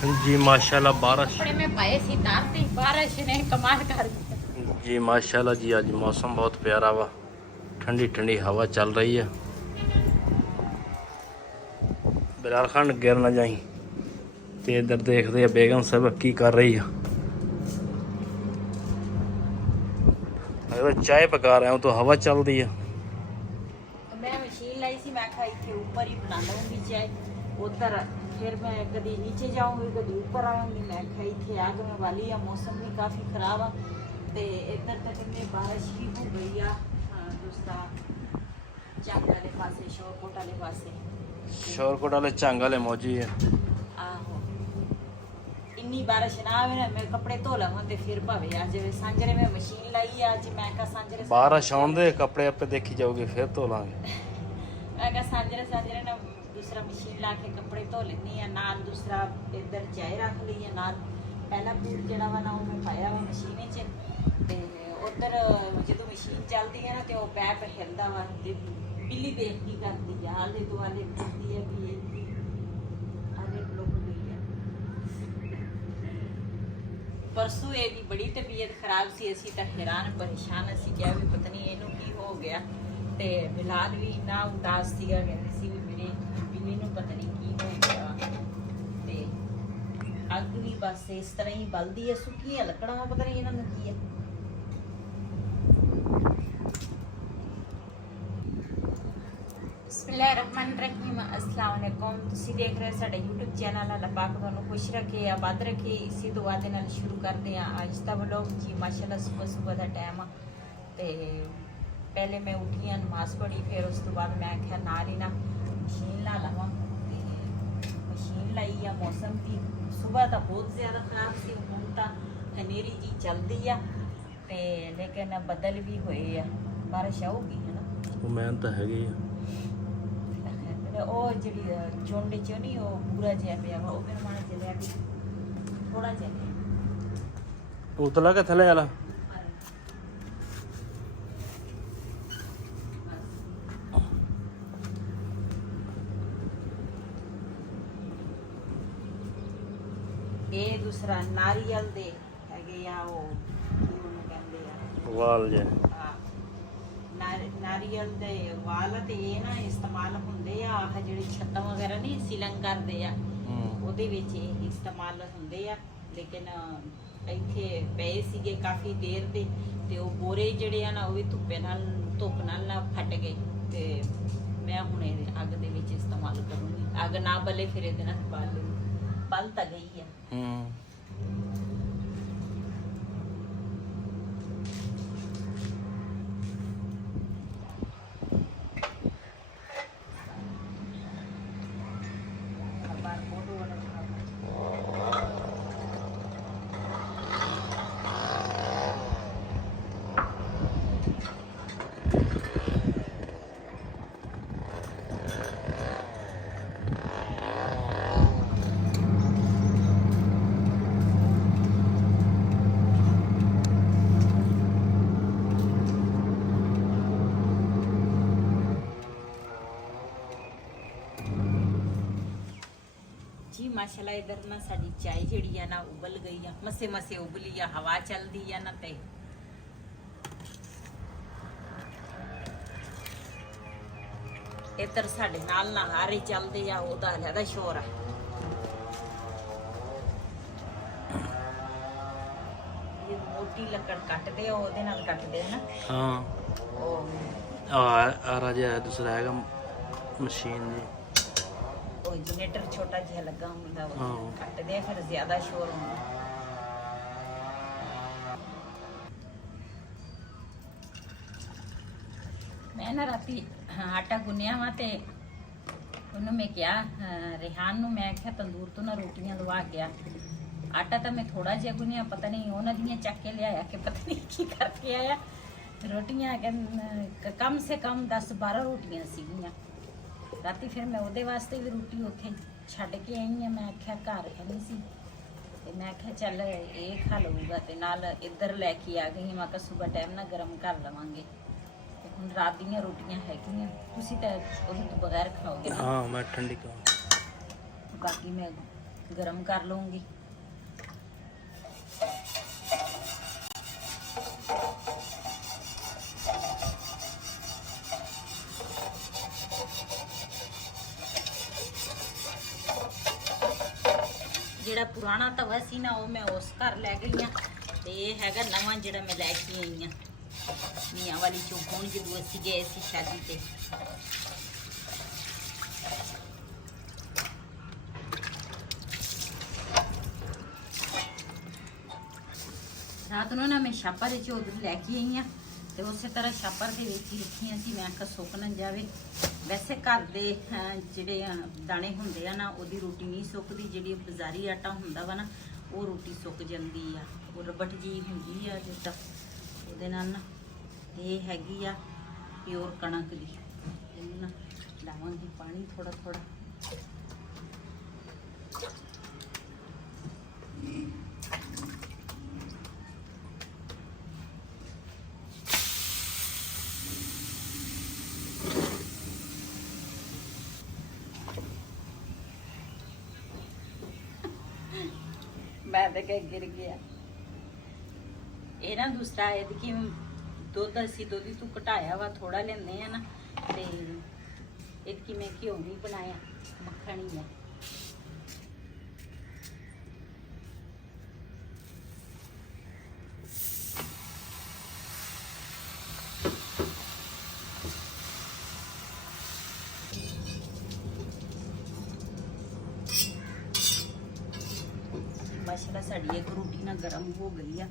जी माशाल्लाह बारिश कपड़े में पाए सी तारती बारिश ने कमाल कर दिया। जी माशाल्लाह जी आज मौसम बहुत प्यारा वा ठंडी ठंडी हवा चल रही है। बिलाल खान गिर ना जाई। ते इधर देखते हैं बेगम साहब की कर रही है। अगर चाय पका रहे हो तो हवा चल रही है। मैं मशीन लाई सी, मैं खाई थे ऊपर ही बना लूंगी चाय उधर, फिर मैं कभी नीचे जाऊंगी कभी ऊपर आऊंगी। मैं खाई थे आग में वाली है, मौसम भी काफ़ी ख़राब है ते इधर तक में बारिश भी हो गई है। दूसरा चंग वाले पासे शोरकोट वाले पासे शोरकोट वाले झंग वाले मौजी है। आहो इन्नी बारिश ना आवे ना मैं कपड़े धो लवां ते फिर भावे आ जावे। सांजरे में मशीन लाई है अज, मैं कहा सांजरे बारिश आउण दे कपड़े आपे देखी जाओगे फिर धो लांगे। मैं कहा सांजरे सांजरे ना दूसरा मशीन ला के कपड़े धो लेनी है, नाल दूसरा इधर चाय रख ली है, नाल पहला बूट जड़ा वा ना मैं पाया वा मशीन च ते उधर जो मशीन चलती है ना तो पैप हिलदा वा ते बिल्ली देख की करती है आले दुआले फिरदी है भी आले लुक गई है। परसों ਇਹਦੀ ਬੜੀ ਤਬੀਅਤ ਖਰਾਬ ਸੀ, ਅਸੀਂ ਤਾਂ ਹੈਰਾਨ ਪਰੇਸ਼ਾਨ ਅਸੀਂ ਕਿਹਾ ਵੀ ਪਤਾ ਨਹੀਂ ਇਹਨੂੰ ਕੀ ਹੋ ਗਿਆ ਤੇ ਬਿਲਾਲ ਵੀ ਨਾ ਉਦਾਸ ਸੀਗਾ, ਕਹਿੰਦੇ ਸੀ ਵੀ ਮੇਰੇ ਬਿੱਲੀ ਨੂੰ ਪਤਾ ਨਹੀਂ ਕੀ ਹੋ ਗਿਆ ਤੇ ਅੱਗ ਵੀ ਬਸ ਇਸ ਤਰ੍ਹਾਂ ਹੀ ਬਲਦੀ ਹੈ, ਸੁੱਕੀਆਂ ਲੱਕੜਾਂ ਪਤਾ ਨਹੀਂ ਇਹਨਾਂ ਨੂੰ ਕੀ ਹੈ। बिस्मिल्लाहिर्रहमानिर्रहीम अस्सलाम वालेकुम। ਤੁਸੀਂ ਦੇਖ ਰਹੇ ਸਾਡੇ YouTube ਚੈਨਲ ਅੱਲਾਹ ਪਾਕ ਤੁਹਾਨੂੰ ਖੁਸ਼ ਰੱਖੇ ਆਬਾਦ ਰੱਖੇ, ਇਸੇ ਦੁਆ ਦੇ ਨਾਲ ਸ਼ੁਰੂ ਕਰਦੇ ਹਾਂ ਅੱਜ ਦਾ ਵਲੌਗ ਜੀ। ਮਾਸ਼ਾਅੱਲਾ ਸਵੇਰ ਦਾ ਟਾਈਮ ਆ ਤੇ ਪਹਿਲੇ ਮੈਂ ਉੱਠੀ ਹਾਂ ਨਮਾਜ਼ ਪੜ੍ਹੀ, ਫਿਰ ਉਸ ਤੋਂ ਬਾਅਦ ਮੈਂ ਆਖਿਆ ਨਾਲ ਹੀ ਨਾ ਮਸ਼ੀਨ ਲਾ ਲਵਾਂ ਤੇ ਮਸ਼ੀਨ ਲਾਈ ਆ। ਮੌਸਮ ਵੀ ਸਵੇਰ ਤਾਂ ਬਹੁਤ ਜ਼ਿਆਦਾ ਖਰਾਬ ਸੀ, ਹੁਣ ਤਾਂ ਹਨੇਰੀ ਜੀ ਚੱਲਦੀ ਆ ਤੇ ਲੇਕਿਨ ਬੱਦਲ ਵੀ ਹੋਏ ਆ, ਬਾਰਿਸ਼ ਆਊਗੀ ਹੈ ਨਾ। ਉਹ ਮਿਹਨਤ ਤਾਂ ਹੈਗੀ ਆ। ਉਹ ਜਿਹੜੀ ਚੁੰਡ ਚ ਨਹੀਂ ਉਹ ਪੂਰਾ ਜਿਹਾ ਪਿਆ ਵਾ, ਉਹ ਮੈਨੂੰ ਮਾਣਾ ਚੱਲਿਆ ਵੀ ਥੋੜਾ ਜਿਹਾ ਉਤਲਾ ਕਿ ਥੱਲੇ ਵਾਲਾ ਇਹ ਦੂਸਰਾ ਨਾਰੀਅਲ ਦੇ ਹੈਗੇ ਆ, ਉਹ ਕੀ ਉਹਨੂੰ ਕਹਿੰਦੇ ਆ ਵਾਲ ਜੇ ਨਾਰੀਅਲ ਦੇ ਵਾਲ ਤੇ ਇਹ ਨਾ ਇਸਤੇਮਾਲ ਹੁੰਦੇ ਆ, ਆਹ ਜਿਹੜੇ ਛੱਤਾਂ ਵਗੈਰਾ ਨਹੀਂ ਸਿਲੰਗ ਕਰਦੇ ਆ ਉਹਦੇ ਵਿੱਚ ਇਹ ਇਸਤੇਮਾਲ ਹੁੰਦੇ ਆ। ਲੇਕਿਨ ਇੱਥੇ ਪਏ ਸੀਗੇ ਕਾਫੀ ਦੇਰ ਦੇ ਤੇ ਉਹ ਬੋਰੇ ਜਿਹੜੇ ਆ ਨਾ ਉਹ ਵੀ ਧੁੱਪ ਨਾਲ ਨਾ ਫਟ ਗਏ ਤੇ ਮੈਂ ਹੁਣ ਇਹਦੇ ਅੱਗ ਦੇ ਵਿੱਚ ਇਸਤੇਮਾਲ ਕਰੂੰਗੀ। ਅੱਗ ਨਾ ਬਲੇ ਫਿਰ ਇਹਦੇ ਨਾਲ ਬਲ ਤਾਂ ਗਈ ਆ। जी माशाल्लाह इधर ना साड़ी चाय जड़ी है ना उबल गई है, मसे मसे उबली है, हवा चलती है ना ते इधर साढ़े नाल ना हारे चलते आ, ओदा अलहदा शोर है। ये मोटी लकड़ कटते हैं ओदे नाल कटते हैं ना। हाँ आ राजा दूसरा हैगा मशीन जी जनरेटर छोटा जिहा लगा ਹੁੰਦਾ ਉਹ ਕੱਟਦੇ ਆ ਫਿਰ ਜ਼ਿਆਦਾ ਸ਼ੋਰ ਹੁੰਦਾ। ਮੈਂ ਨਾ ਰਾਤੀ ਆਟਾ ਗੁੰਨਿਆ ਵਾ ਤੇ ਉਹਨੂੰ ਮੈਂ ਕਿਹਾ ਰਿਹਾਨ ਨੂੰ ਮੈਂ ਕਿਹਾ ਤੰਦੂਰ ਤੋਂ ਨਾ ਰੋਟੀਆਂ ਲਵਾ ਗਿਆ। ਆਟਾ ਤਾਂ ਮੈਂ ਥੋੜਾ ਜਿਹਾ ਗੁੰਨਿਆ, ਪਤਾ ਨਹੀਂ ਉਹਨਾਂ ਦੀਆਂ ਚੱਕ ਕੇ ਲਿਆਇਆ ਕਿ ਪਤਾ ਨਹੀਂ ਕੀ ਕਰਕੇ ਆਇਆ। ਰੋਟੀਆਂ ਕਮ ਸੇ ਕਮ 10-12 ਰੋਟੀਆਂ ਸੀਗੀਆਂ ਰਾਤੀ। ਫਿਰ ਮੈਂ ਉਹਦੇ ਵਾਸਤੇ ਵੀ ਰੋਟੀ ਉੱਥੇ ਛੱਡ ਕੇ ਆਈ ਹਾਂ। ਮੈਂ ਆਖਿਆ ਘਰ ਹੈ ਨਹੀਂ ਸੀ ਤੇ ਮੈਂ ਆਖਿਆ ਚੱਲ ਇਹ ਖਾ ਲਊਗਾ ਤੇ ਨਾਲ ਇੱਧਰ ਲੈ ਕੇ ਆ ਗਈ। ਮੈਂ ਕਿਹਾ ਸਵੇਰ ਟਾਈਮ ਨਾਲ ਗਰਮ ਕਰ ਲਵਾਂਗੇ ਤੇ ਹੁਣ ਰਾਤ ਦੀਆਂ ਰੋਟੀਆਂ ਹੈਗੀਆਂ, ਤੁਸੀਂ ਤਾਂ ਉਹਦੇ ਤੋਂ ਬਗੈਰ ਖਾਓਗੇ ਨਾ। हाँ मैं ठंडी का ਬਾਕੀ ਮੈਂ ਗਰਮ ਕਰ ਲਵਾਂਗੀ। ਜਿਹੜਾ ਪੁਰਾਣਾ ਤਵਾ ਸੀ ਨਾ ਉਹ ਮੈਂ ਉਸ ਘਰ ਲੈ ਗਈ ਆ, ਤੇ ਇਹ ਹੈਗਾ ਨਵਾਂ ਜਿਹੜਾ ਮੈਂ ਲੈ ਕੇ ਆਈ ਆ ਮੀਆਂ ਵਾਲੀ ਚੋਂ। ਹੁਣ ਜਦੋਂ ਅਸੀਂ ਗਏ ਸੀ ਸ਼ਾਦੀ ਤੇ ਰਾਤ ਨੂੰ ਨਾ ਮੈਂ ਛਾਪਾ ਦੇ ਚੋਦਰ ਲੈ ਕੇ ਆਈ ਆ, ਤੇ ਉਸੇ ਤਰ੍ਹਾਂ ਛਾਪਰ ਦੇ ਵਿੱਚ ਹੀ ਰੱਖੀਆਂ ਸੀ। ਮੈਂ ਕਿਹਾ ਸੁੱਕ ਨਾ ਜਾਵੇ। ਵੈਸੇ ਘਰ ਦੇ ਜਿਹੜੇ ਦਾਣੇ ਹੁੰਦੇ ਆ ਨਾ ਉਹਦੀ ਰੋਟੀ ਨਹੀਂ ਸੁੱਕਦੀ, ਜਿਹੜੀ ਬਾਜ਼ਾਰੀ ਆਟਾ ਹੁੰਦਾ ਵਾ ਨਾ ਉਹ ਰੋਟੀ ਸੁੱਕ ਜਾਂਦੀ ਆ, ਉਹ ਰਬਟ ਜੀ ਹੁੰਦੀ ਆ ਜਿੱਦਾਂ ਉਹਦੇ ਨਾਲ ਨਾ। ਇਹ ਹੈਗੀ ਆ ਪਿਓਰ ਕਣਕ ਦੀ। ਇਹਨੂੰ ਨਾ ਲਾਵਾਂਗੀ ਪਾਣੀ ਥੋੜਾ ਥੋੜਾ। ਮੈਂ ਤਾਂ ਕਹਿ ਗਿਰ ਗਿਆ। ਇਹ ਨਾ ਦੂਸਰਾ ਇਹ ਕਿ ਦੁੱਧ ਅਸੀਂ ਦੁੱਧ ਤੋਂ ਘਟਾਇਆ ਵਾ, ਥੋੜਾ ਲੈਂਦੇ ਆ ਨਾ, ਤੇ ਇਹ ਕਿ ਮੈਂ ਘਿਓ ਨਹੀਂ ਬਣਾਇਆ, ਮੱਖਣ ਹੀ ਆ। ਮਾਸ਼ਾਅੱਲਾ ਸਾਡੀ ਇੱਕ ਰੋਟੀ ਨਾ ਗਰਮ ਹੋ ਗਈ ਆ।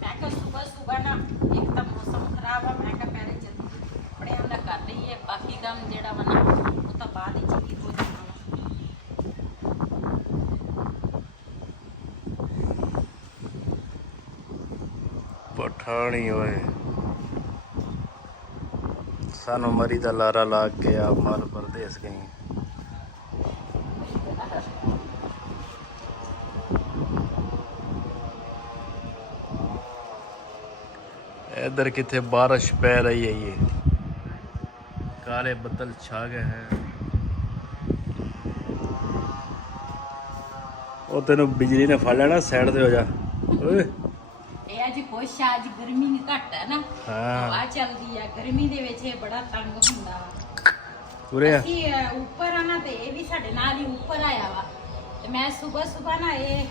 ਮੈਂ ਕਿਹਾ ਸੁਬਹ ਨਾ ਇੱਕ ਤਾਂ ਮੌਸਮ ਖਰਾਬ ਆ, ਮੈਂ ਕਿਹਾ ਪਹਿਲੇ ਜਲਦੀ ਕੱਪੜਿਆਂ ਦਾ ਕਰ ਲਈਏ, ਬਾਕੀ ਕੰਮ ਜਿਹੜਾ ਵਾ ਨਾ ਉਹ ਤਾਂ ਬਾਅਦ ਵਿੱਚ ਹੀ ਹੋ ਜਾਣਾ ਵਾ। ਪਠਾਣੀ ਓਏ ਸਾਨੂੰ ਮਰੀ ਦਾ ਲਾਰਾ ਲਾ ਕੇ ਆ ਮਾਲ ਪਰਦੇਸ ਗਈ। इधर कितने बारिश पै रही है, ये काले बदल छा गए हैं। ਉਹ ਤੈਨੂੰ ਬਿਜਲੀ ਨੇ ਫੜ ਲੈਣਾ, ਸਾਈਡ ਤੇ ਹੋ ਜਾ ਓਏ। ਇਹ ਅੱਜ ਕੁਛ ਅੱਜ ਗਰਮੀ ਨਹੀਂ ਘੱਟ ਹੈ ਨਾ, ਹਵਾ ਚੱਲਦੀ ਆ। ਗਰਮੀ ਦੇ ਵਿੱਚ ਇਹ ਬੜਾ ਤੰਗ ਹੁੰਦਾ ਵਾ। ਉਰੇ ਅਸੀਂ ਉੱਪਰ ਆ ਨਾ, ਤੇ ਇਹ ਵੀ ਸਾਡੇ ਨਾਲ ਹੀ ਉੱਪਰ ਆਇਆ ਵਾ, ਤੇ ਮੈਂ ਸਵੇਰ ਨਾ ਇਹ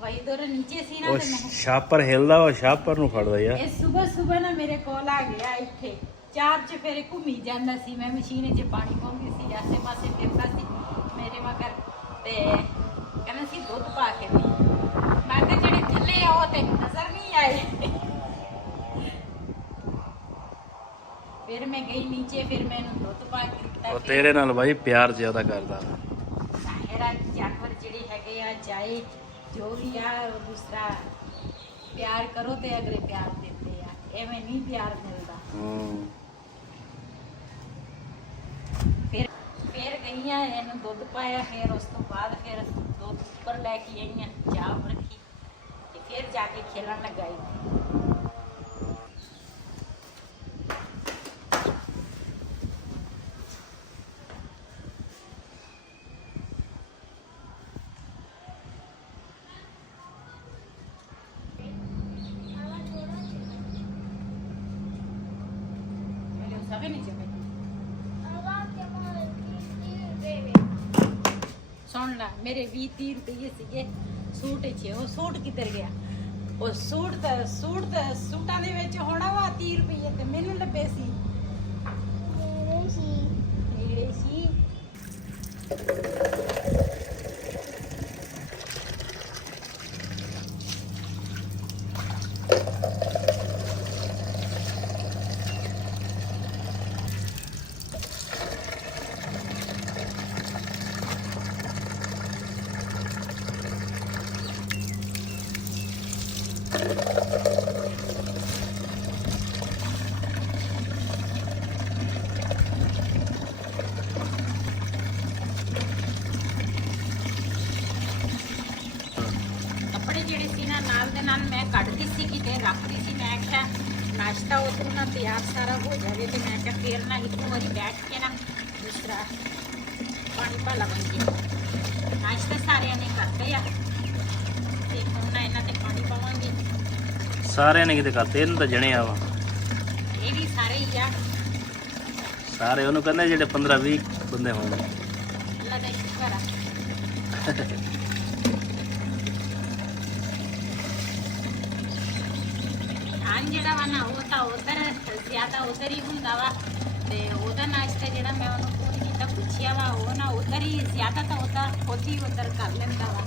ਵਈਦੋਰ ਨੀਚੇ ਸੀ ਨਾ, ਤੇ ਮੈਂ ਛਾਪਰ ਹਿਲਦਾ ਵਾ, ਛਾਪਰ ਨੂੰ ਫੜਦਾ ਯਾਰ। ਇਹ ਸਵੇਰ ਨਾ ਮੇਰੇ ਕੋਲ ਆ ਗਿਆ ਇੱਥੇ ਚਾਰ ਚ, ਫਿਰ ਘੁੰਮੀ ਜਾਂਦਾ ਸੀ। ਮੈਂ ਮਸ਼ੀਨ 'ਚ ਪਾਣੀ ਪਾਉਂਦੀ ਸੀ, ਆਸੇ ਪਾਸੇ ਫਿਰਦਾ ਸੀ ਮੇਰੇ ਮਗਰ, ਤੇ ਕਹਿੰਦਾ ਸੀ ਦੁੱਧ ਪਾ ਕੇ ਦੇ। ਮੈਂ ਕਿਹਾ ਜਿਹੜੇ ਥੱਲੇ ਆ ਉਹ ਤੇ ਨਜ਼ਰ ਨਹੀਂ ਆਏ। ਫਿਰ ਮੈਂ ਗਈ ਨੀਚੇ, ਫਿਰ ਮੈਨੂੰ ਦੁੱਧ ਪਾ ਕੇ ਦਿੱਤਾ। ਉਹ ਤੇਰੇ ਨਾਲ ਬਾਈ ਪਿਆਰ ਜ਼ਿਆਦਾ ਕਰਦਾ। ਸਾਹੇਰਾ ਜਾਨਵਰ ਜਿਹੜੇ ਹੈਗੇ ਆ, ਚਾਹੇ ਜੋ ਵੀ ਆ, ਉਹ ਦੂਸਰਾ ਪਿਆਰ ਕਰੋ ਤੇ ਅਗਲੇ ਪਿਆਰ ਦਿੰਦੇ ਆ, ਐਵੇਂ ਨਹੀਂ ਪਿਆਰ ਮਿਲਦਾ। ਫਿਰ ਗਈਆਂ ਇਹਨੂੰ ਦੁੱਧ ਪਾਇਆ, ਫਿਰ ਉਸ ਤੋਂ ਬਾਅਦ ਫਿਰ ਦੁੱਧ ਉੱਪਰ ਲੈ ਕੇ ਆਈਆਂ, ਚਾਹ ਰੱਖੀ, ਤੇ ਫਿਰ ਜਾ ਕੇ ਖੇਲਣ ਲਗਾਈ। ਸੁਣ ਲੈ, ਮੇਰੇ 20-30 ਰੁਪਏ ਸੀਗੇ ਸੂਟ 'ਚ, ਉਹ ਸੂਟ ਕਿੱਧਰ ਗਿਆ? ਉਹ ਸੂਟਾਂ ਦੇ ਵਿੱਚ ਹੋਣਾ ਵਾ 30 ਰੁਪਏ, ਤੇ ਮੈਨੂੰ ਲੱਭੇ ਸੀ ਨੇੜੇ ਸੀ। ਥੋੜੀ ਜਿਹੀ ਦੇਰ ਰੱਖਦੀ ਸੀ। ਮੈਂ ਕਿਹਾ ਨਾਸ਼ਤਾ ਉਧਰੋਂ ਨਾ ਤਿਆਰ ਸਾਰਾ ਹੋ ਜਾਵੇ ਤੇ ਮੈਂ ਕਿਹਾ ਫੇਰ ਨਾ ਇੱਕ ਵਾਰੀ ਬੈਠ ਕੇ ਨਾ ਦੂਸਰਾ ਪਾਣੀ ਪਾ ਲਵਾਂਗੀ। ਨਾਸ਼ਤਾ ਸਾਰਿਆਂ ਨੇ ਕਰਦੇ ਆ ਤੇ ਹੁਣ ਨਾ ਇਹਨਾਂ ਤੇ ਪਾਣੀ ਪਾਵਾਂਗੀ। ਸਾਰਿਆਂ ਨੇ ਕਿਤੇ ਕਰਤੇ, ਇਹਨੂੰ ਤਾਂ ਜਣੇ ਵਾ ਇਹ ਵੀ ਸਾਰੇ ਹੀ ਆ। ਸਾਰੇ ਉਹਨੂੰ ਕਹਿੰਦੇ ਜਿਹੜੇ 15-20 ਬੰਦੇ ਹੋਣ। ਅੱਲਾ ਦਾ ਸ਼ੁਕਰ ਆ। ਖਾਣ ਜਿਹੜਾ ਵਾ ਨਾ ਉਹ ਤਾਂ ਉਧਰ ਜ਼ਿਆਦਾ ਉਧਰ ਹੀ ਹੁੰਦਾ ਵਾ ਤੇ ਉਹਦਾ ਨਾਸ਼ਤਾ ਜਿਹੜਾ ਮੈਂ ਉਹਨੂੰ ਫੋਨ ਕੀਤਾ ਪੁੱਛਿਆ ਵਾ ਉਹ ਨਾ ਉਧਰ ਹੀ ਜ਼ਿਆਦਾ ਤਾਂ ਉਹਦਾ ਖੁਦ ਹੀ ਉਧਰ ਕਰ ਲੈਂਦਾ ਵਾ।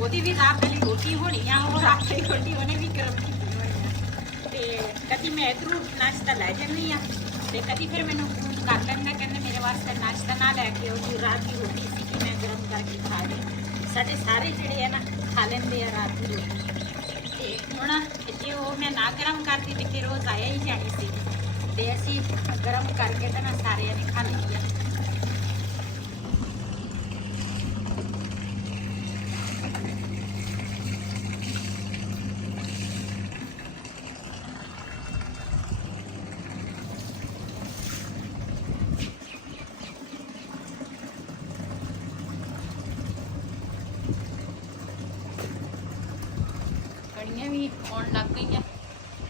ਉਹਦੀ ਵੀ ਰਾਤ ਵਾਲੀ ਰੋਟੀ ਹੋਣੀ ਆ, ਉਹ ਰਾਤ ਦੀ ਰੋਟੀ ਉਹਨੇ ਵੀ ਗਰਮ ਕੀਤੀ ਹੋਣੀ ਆ ਤੇ ਕਦੀ ਮੈਂ ਇੱਧਰੋਂ ਨਾਸ਼ਤਾ ਲੈ ਜਾਂਦੀ ਆ ਤੇ ਕਦੀ ਫਿਰ ਮੈਨੂੰ ਫੋਨ ਕਰ ਲੈਂਦਾ, ਕਹਿੰਦੇ ਮੇਰੇ ਵਾਸਤੇ ਨਾਸ਼ਤਾ ਨਾ ਲੈ ਕੇ ਆਓ ਜੀ, ਰਾਤ ਦੀ ਰੋਟੀ ਸੀ ਕਿ ਮੈਂ ਗਰਮ ਕਰਕੇ ਖਾ ਲਈ। ਸਾਡੇ ਸਾਰੇ ਜਿਹੜੇ ਆ ਨਾ ਖਾ ਲੈਂਦੇ ਆ ਰਾਤ ਦੀ ਰੋਟੀ ਤੇ ਹੁਣ ਜੇ ਉਹ ਮੈਂ ਨਾ ਗਰਮ ਕਰਦੀ ਤੇ ਫਿਰ ਉਹ ਜ਼ਾਇਆ ਹੀ ਜਾਣੀ ਸੀ ਤੇ ਅਸੀਂ ਗਰਮ ਕਰਕੇ ਤੇ ਨਾ ਸਾਰਿਆਂ ਨੇ ਖਾ ਲਈ ਆ। ਕੜੀਆਂ ਵੀ ਆਉਣ ਲੱਗ ਗਈਆਂ,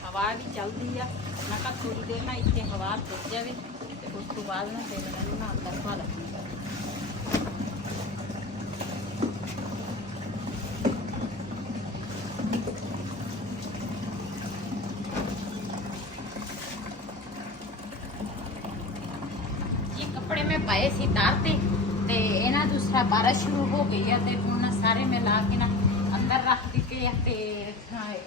ਹਵਾ ਵੀ ਚੱਲਦੀ ਆ। ਮੈਂ ਕਿਹਾ ਥੋੜੀ ਦੇਰ ਨਾ ਇੱਥੇ ਹਵਾ ਰੁਕ ਜਾਵੇ ਤੇ ਉਸ ਤੋਂ ਬਾਅਦ ਨਾ ਫਿਰ ਇਹਨਾਂ ਨੂੰ ਨਾ ਅੰਦਰ ਪਾ ਲਾਂਗੀ। ਇਹ ਕੱਪੜੇ ਮੈਂ ਪਾਏ ਸੀ ਤਾਰ ਤੇ ਇਹਨਾਂ ਦੂਸਰਾ ਬਾਰਿਸ਼ ਸ਼ੁਰੂ ਹੋ ਗਈ ਆ ਤੇ ਹੁਣ ਸਾਰੇ ਮੈਂ ਲਾ ਕੇ ਨਾ ਅੰਦਰ ਰੱਖ ਦਿੱਤੇ ਆ ਤੇ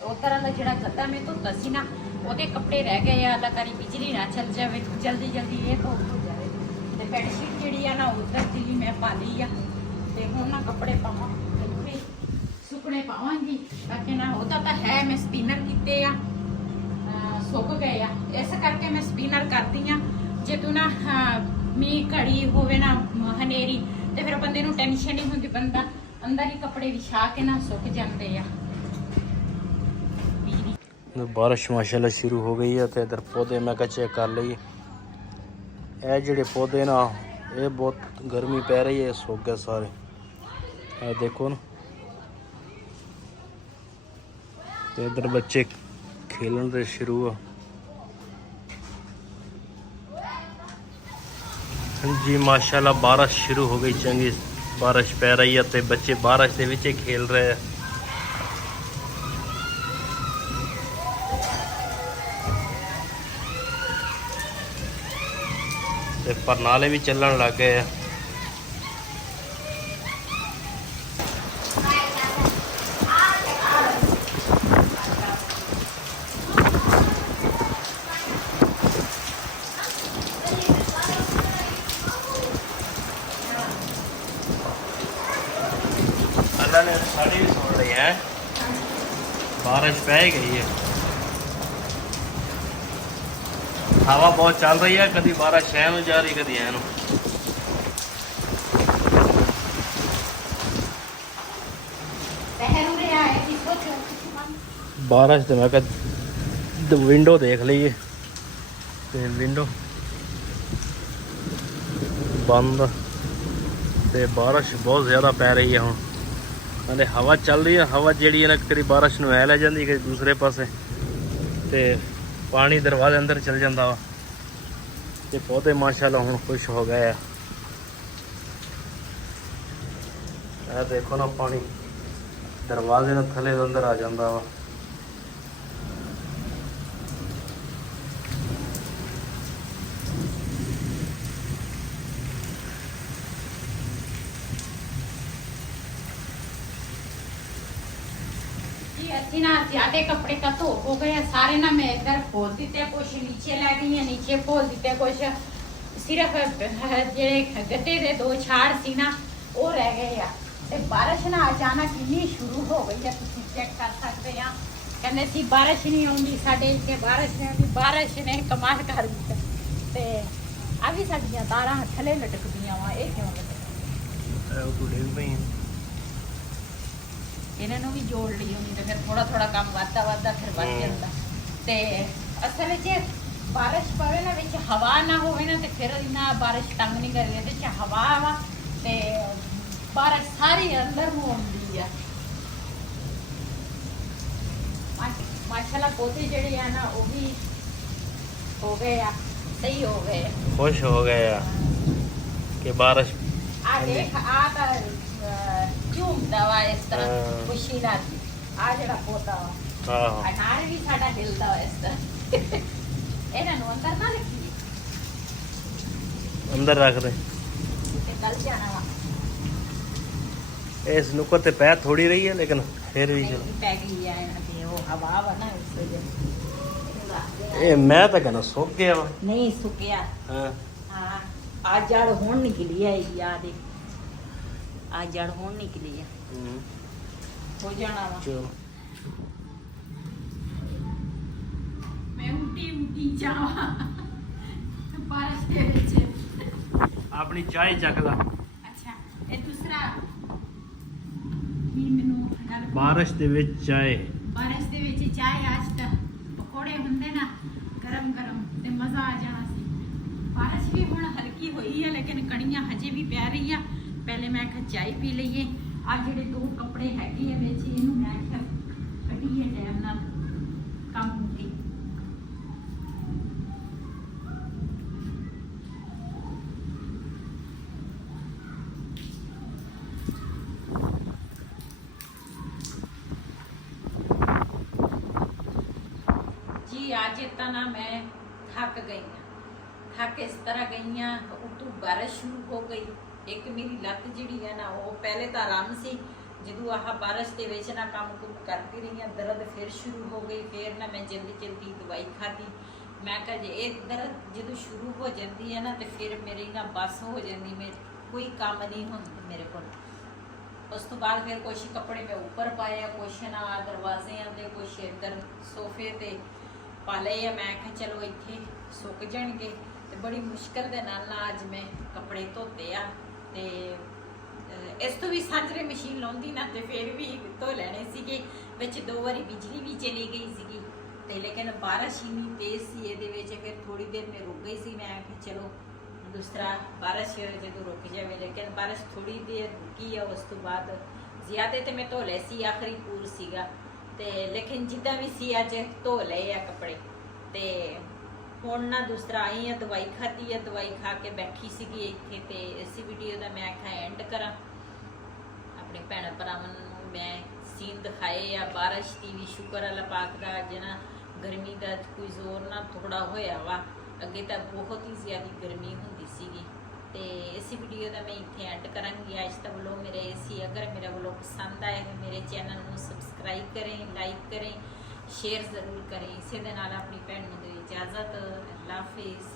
ਉਧਰ ਵਾਲਾ ਜਿਹੜਾ ਗੱਦਾ ਮੈਂ ਧੋਤਾ ਸੀ ਨਾ ਉਹਦੇ ਕੱਪੜੇ ਰਹਿ ਗਏ ਆ। ਅੱਲਾ ਕਰੀ ਬਿਜਲੀ ਨਾ ਚੱਲ ਜਾਵੇ, ਜਲਦੀ ਜਲਦੀ ਇਹ ਧੋ ਹੋ ਜਾਵੇ ਤੇ ਬੈੱਡ ਸ਼ੀਟ ਜਿਹੜੀ ਆ ਨਾ ਉਧਰ ਦੀ ਵੀ ਮੈਂ ਪਾ ਲਈ ਆ ਤੇ ਹੁਣ ਨਾ ਕੱਪੜੇ ਪਾਵਾਂ ਤੇ ਸੁੱਕਣੇ ਪਾਵਾਂਗੀ। ਬਾਕੀ ਨਾ ਉਹਦਾ ਤਾਂ ਹੈ ਮੈਂ ਸਪਿਨਰ ਕੀਤੇ ਆ, ਸੁੱਕ ਗਏ ਆ, ਇਸ ਕਰਕੇ ਮੈਂ ਸਪਿਨਰ ਕਰਦੀ ਆ। ਜੇ ਤੂੰ ਨਾ ਮੀਂਹ ਘੜੀ ਹੋਵੇ ਨਾ ਹਨੇਰੀ ਤੇ ਫਿਰ ਬੰਦੇ ਨੂੰ ਟੈਨਸ਼ਨ ਨਹੀਂ ਹੁੰਦੀ, ਬੰਦਾ ਅੰਦਰ ਹੀ ਕੱਪੜੇ ਵਿਛਾ ਕੇ ਨਾ ਸੁੱਕ ਜਾਂਦੇ ਆ। बारिश माशाल्लाह शुरू हो गई है तो इधर पौधे मैं चेक कर ली। ये जेडे पौधे ना ये बहुत गर्मी पै रही है, सूख गए सारे। ये देखो ना, तो इधर बच्चे खेलन से शुरू है। जी माशाल्लाह बारिश शुरू हो गई, चंगी बारिश पै रही है तो बच्चे बारिश के विच खेल रहे हैं। पर नाले भी चलन लग गए हैं। अल्लाह ने साड़ी भी सुन रही है, बारिश पै गई है, हवा बहुत चल रही है, कभी बारिश शहर में जा रही कभी है नु। बारिश तो मैं विंडो देख लीए तो विंडो बंद ते बारिश बहुत ज़्यादा पै रही है। हुण कहते हवा चल रही है, हवा जी है ना कभी बारिश में ले जाती कभी दूसरे पासे ते पानी दरवाजे अंदर चल जाता वा। ते पौधे माशाल्लाह हुण खुश हो गए। देखो ना पानी दरवाजे ना थले अंदर आ जाता वा। अच्छी ना ज्यादा कपड़े का धो हो गए सारे ना, मैं इधर खोल दिते, कुछ नीचे लै गई है, नीचे खोल दिते, कुछ सिर्फ जेड़े गड्ढे दे दो छाड़ सी ना वो रह गए आ। ते बारिश ना अचानक इन्नी शुरू हो गई है, तुसीं चेक कर सकते हैं। कहंदे सी बारिश नहीं आउंदी, साडे इत्थे बारिश नहीं आउंदी, बारिश ने कमाल कर दित्ता। ते आ भी साडियां तारां थले लटकदियां वा, ये क्यों लटकदियां? कुड़ी भी पई ਇਹਨਾਂ ਨੂੰ ਵੀ ਜੋੜ ਲਈ ਹੁੰਦੀ ਤੇ ਫਿਰ ਥੋੜਾ ਥੋੜਾ ਕੰਮ ਵੱਧਦਾ ਫਿਰ ਵੱਧ ਜਾਂਦਾ। ਤੇ ਅਸਲ ਵਿੱਚ ਬਾਰਿਸ਼ ਪਵੇ ਨਾ ਵਿੱਚ ਹਵਾ ਨਾ ਹੋਵੇ ਨਾ ਤੇ ਫਿਰ ਇੰਨਾ ਬਾਰਿਸ਼ ਤੰਗ ਨਹੀਂ ਕਰਦੀ। ਇਹਦੇ ਚ ਹਵਾ ਵਾ ਤੇ ਬਾਰਿਸ਼ ਸਾਰੀ ਅੰਦਰ ਨੂੰ ਆਉਂਦੀ ਆ। ਮਾਸ਼ਾਅੱਲਾ ਪੌਦੇ ਜਿਹੜੇ ਆ ਨਾ ਉਹ ਵੀ ਹੋ ਗਏ ਆ, ਸਹੀ ਹੋ ਗਏ। खुश हो गए यार कि बारिश ਆ ਦੇਖ ਆ ਤਾਂ ਝੂਮਦਾ ਵਾ ਇਸ ਤਰ੍ਹਾਂ ਹਾਂ। ਖੁਸ਼ੀ ਨਾਲ। ਆ ਜਿਹੜਾ ਪੌਦਾ ਵਾ हाँ ਅਨਾਰ ਵੀ ਸਾਡਾ ਹਿਲਦਾ ਵਾ ਇਸ ਤਰ੍ਹਾਂ। ਇਹਨਾਂ ਨੂੰ ਅੰਦਰ ਨਾ ਰੱਖੀਏ अंदर रख दे। ਤੇ ਗਲ ਜਾਣਾ ਵਾ। इस नुक्कड़ ते पैर थोड़ी रही है लेकिन फिर भी चलो। ਨਹੀਂ ਪੈ ਗਈ ਆ ਇਹਨਾਂ ਤੇ ਉਹ ਹਵਾ ਵਾ ਨਾ ਉਸ ਵਜ੍ਹਾ ये मैं तो कहना सूख गया वा। ਨਹੀਂ ਸੁੱਕਿਆ। हाँ ਹਾਂ ਆ ਜੜ ਹੁਣ ਨਿਕਲੀ ਆ ਇਹ ਆ ਦੇ। ਆ ਜੜ ਹੁਣ ਨਿਕਲੀ ਆ, ਹੋ ਜਾਣਾ ਵਾ। चलो ਮੈਂ ਉਲਟੀ ਜਾਵਾਂ ਬਾਰਿਸ਼ ਦੇ ਵਿੱਚ। अपनी चाय चक ला। ਅੱਛਾ ਇਹ ਦੂਸਰਾ ਵੀ ਮੈਨੂੰ ਨਾਲ बारिश दे विच चाय। ਬਾਰਿਸ਼ ਦੇ ਵਿੱਚ ਚਾਹ ਅੱਜ ਤਾਂ ਪਕੌੜੇ ਹੁੰਦੇ ਨਾ ਗਰਮ ਗਰਮ ਤੇ ਮਜ਼ਾ ਆ ਜਾਣਾ ਸੀ। ਬਾਰਿਸ਼ ਵੀ ਹੁਣ ਹਲਕੀ ਹੋਈ ਹੈ ਲੇਕਿਨ ਕਣੀਆਂ ਹਜੇ ਵੀ ਪੈ ਰਹੀ ਆ। ਪਹਿਲੇ ਮੈਂ ਕਿਹਾ ਚਾਹ ਪੀ ਲਈਏ। ਆ ਜਿਹੜੇ ਦੋ ਕੱਪੜੇ ਹੈਗੇ ਆ ਵਿੱਚ ਇਹਨੂੰ ਮੈਂ ਕਿਹਾ ਕੱਢੀਏ ਟਾਈਮ ਨਾਲ ਕੰਮ ਮੁੱਕੀ। ਜੀ ਅੱਜ ਤਾਂ ਨਾ ਮੈਂ ਥੱਕ ਗਈ ਹਾਂ। ਥੱਕ ਇਸ ਤਰ੍ਹਾਂ ਗਈ ਹਾਂ, ਉਤੋਂ ਬਾਰਿਸ਼ ਸ਼ੁਰੂ ਹੋ ਗਈ। ਇੱਕ ਮੇਰੀ ਲੱਤ ਜਿਹੜੀ ਹੈ ਨਾ ਉਹ ਪਹਿਲੇ ਤਾਂ ਆਰਾਮ ਸੀ, ਜਦੋਂ ਆਹ ਬਾਰਿਸ਼ ਦੇ ਵਿੱਚ ਨਾ ਕੰਮ ਕੁਮ ਕਰਦੀ ਰਹੀ ਹਾਂ ਦਰਦ ਫਿਰ ਸ਼ੁਰੂ ਹੋ ਗਈ। ਫਿਰ ਨਾ ਮੈਂ ਜਲਦੀ ਦਵਾਈ ਖਾਧੀ। ਮੈਂ ਕਿਹਾ ਜੇ ਇਹ ਦਰਦ ਜਦੋਂ ਸ਼ੁਰੂ ਹੋ ਜਾਂਦੀ ਹੈ ਨਾ ਤੇ ਫਿਰ ਮੇਰੀ ਨਾ ਬੱਸ ਹੋ ਜਾਂਦੀ, ਮੇਰੇ ਕੋਈ ਕੰਮ ਨਹੀਂ ਹੁੰਦਾ ਮੇਰੇ ਕੋਲ। ਉਸ ਤੋਂ ਬਾਅਦ ਫਿਰ ਕੁਛ ਕੱਪੜੇ ਮੈਂ ਉੱਪਰ ਪਾਏ ਆ, ਕੁਛ ਨਾ ਦਰਵਾਜ਼ਿਆਂ ਦੇ, ਕੁਛ ਇੱਧਰ ਸੋਫੇ ਤੇ ਪਾ ਲਏ ਆ। ਮੈਂ ਕਿਹਾ ਚਲੋ ਇੱਥੇ ਸੁੱਕ ਜਾਣਗੇ ਤੇ ਬੜੀ ਮੁਸ਼ਕਲ ਦੇ ਨਾਲ ਨਾ ਅੱਜ ਮੈਂ ਕੱਪੜੇ ਧੋਤੇ ਆ। ਤੇ ਇਸ ਤੋਂ ਵੀ ਸਾਂਝਰੇ ਮਸ਼ੀਨ ਲਾਉਂਦੀ ਨਾ ਤੇ ਫਿਰ ਵੀ ਧੋ ਲੈਣੇ ਸੀਗੇ। ਵਿੱਚ 2 ਵਾਰੀ ਬਿਜਲੀ ਵੀ ਚਲੀ ਗਈ ਸੀਗੀ ਤੇ ਲੇਕਿਨ ਬਾਰਿਸ਼ ਇੰਨੀ ਤੇਜ਼ ਸੀ ਇਹਦੇ ਵਿੱਚ, ਫਿਰ ਥੋੜੀ ਦੇਰ ਮੈਂ ਰੁਕ ਗਈ ਸੀ। ਮੈਂ ਕਿਹਾ ਚਲੋ ਦੂਸਰਾ ਬਾਰਿਸ਼ ਜਦੋਂ ਰੁਕ ਜਾਵੇ, ਲੇਕਿਨ ਬਾਰਿਸ਼ ਥੋੜੀ ਦੇਰ ਰੁਕੀ ਆ। ਉਸ ਤੋਂ ਬਾਅਦ ਜ਼ਿਆਦਾ ਤੇ ਮੈਂ ਧੋ ਲਏ ਸੀ, ਆਖਰੀ ਪੂਰ ਸੀਗਾ ਤੇ ਲੇਕਿਨ ਜਿੱਦਾਂ ਵੀ ਸੀ ਅੱਜ ਧੋ ਲਏ ਆ ਕੱਪੜੇ। ਤੇ ਹੁਣ ਨਾ ਦੂਸਰਾ ਆਈ ਆ, ਦਵਾਈ ਖਾਧੀ ਆ, ਦਵਾਈ ਖਾ ਕੇ ਬੈਠੀ ਸੀਗੀ ਇੱਥੇ। ਤੇ ਇਸੇ ਵੀਡੀਓ ਦਾ ਮੈਂ ਆਖਿਆ ਐਂਡ ਕਰਾਂ। ਆਪਣੇ ਭੈਣਾਂ ਭਰਾਵਾਂ ਨੂੰ ਮੈਂ ਸੀਨ ਦਿਖਾਏ ਆ ਬਾਰਿਸ਼ ਦੀ ਵੀ। ਸ਼ੁਕਰ ਅੱਲਾਹ ਪਾਕ ਦਾ ਅੱਜ ਨਾ ਗਰਮੀ ਦਾ ਕੋਈ ਜ਼ੋਰ ਨਾ ਥੋੜਾ ਹੋਇਆ ਵਾ। ਅੱਗੇ ਤਾਂ ਬਹੁਤ ਹੀ ਜ਼ਿਆਦਾ ਗਰਮੀ ਹੁੰਦੀ ਸੀਗੀ। ਤੇ ਇਸੇ ਵੀਡੀਓ ਦਾ ਮੈਂ ਇੱਥੇ ਐਂਡ ਕਰਾਂਗੀ। ਅੱਜ ਤੱਕ ਵੱਲੋਂ ਮੇਰੇ ਸੀ, ਅਗਰ ਮੇਰਾ ਵੱਲੋਂ ਪਸੰਦ ਆਇਆ ਹੈ ਮੇਰੇ ਚੈਨਲ ਨੂੰ ਸਬਸਕ੍ਰਾਈਬ ਕरें, ਲਾਈਕ करें, शेयर ज़रूर करें। इसे दे नाल अपनी भैन नूं दो इजाज़त। अल्लाह हाफिज़।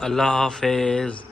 अल्लाह हाफिज।